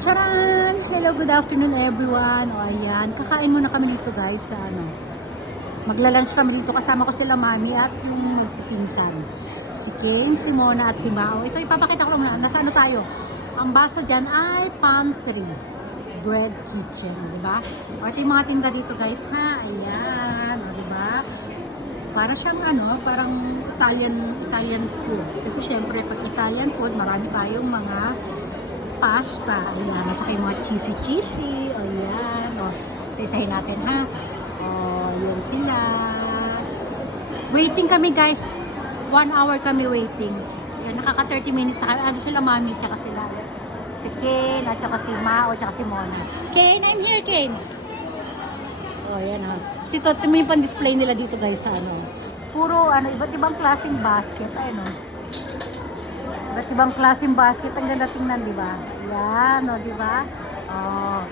Charan! Hello, good afternoon everyone. O ayan, kakain muna kami dito guys sa ano. Magla-lunch kami dito, kasama ko sila mami at yung pinsan. Si King, si Mona at si Mao. Ito ipapakita ko lang muna. Nasa ano tayo? Ang basa dyan ay pantry. Bread kitchen, di ba? O ito yung mga tinda dito guys ha. Ayan, o di ba? Para siyang ano, parang Italian food. Kasi syempre pag Italian food, marami tayong mga pasta, ayan, at saka yung mga cheesy, ayan, o, isa-isahin natin, ha, o, yun sila, waiting kami, guys, 1 hour kami waiting, yun, nakaka 30 minutes na kami, ano sila, mami, tsaka sila, si Kane, at saka si Mao, tsaka si Mona. Kane, I'm here, Kane. O, ayan, ha, kasi ito yung pan-display nila dito, guys, sa ano, puro, ano, iba't ibang klaseng basket, ayun, o, iba't ibang klaseng basket, ang ganda tingnan, di ba? Yan, o, di ba? Oh,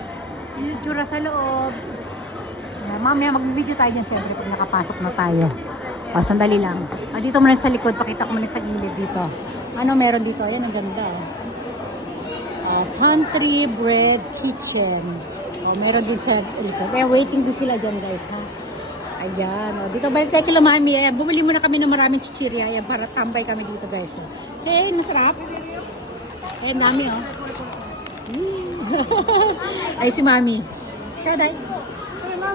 yung tsura sa loob. Yan, mamaya mag-video tayo dyan, syempre, pag nakapasok na tayo. O, sandali lang. Ah, dito muna sa likod, pakita ko muna sa gilid dito. Ano meron dito? Ayan, ang ganda. Country Bread Kitchen. O, meron din sa likod. Eh, waiting din sila dyan, guys, ha? Ayan, o. Dito balik tayo kila mami. Ayan, bumili muna kami ng maraming chichirya. Ayan, para tambay kami dito, guys. Hey, masarap. Ayan, dami, o. Ay, si mami. Kaday.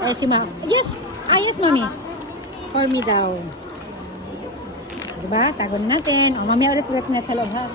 Ay, si mami. Yes. Yes, mami. For me daw. Diba? Tagon natin. O, mami ulit na sa loob, ha?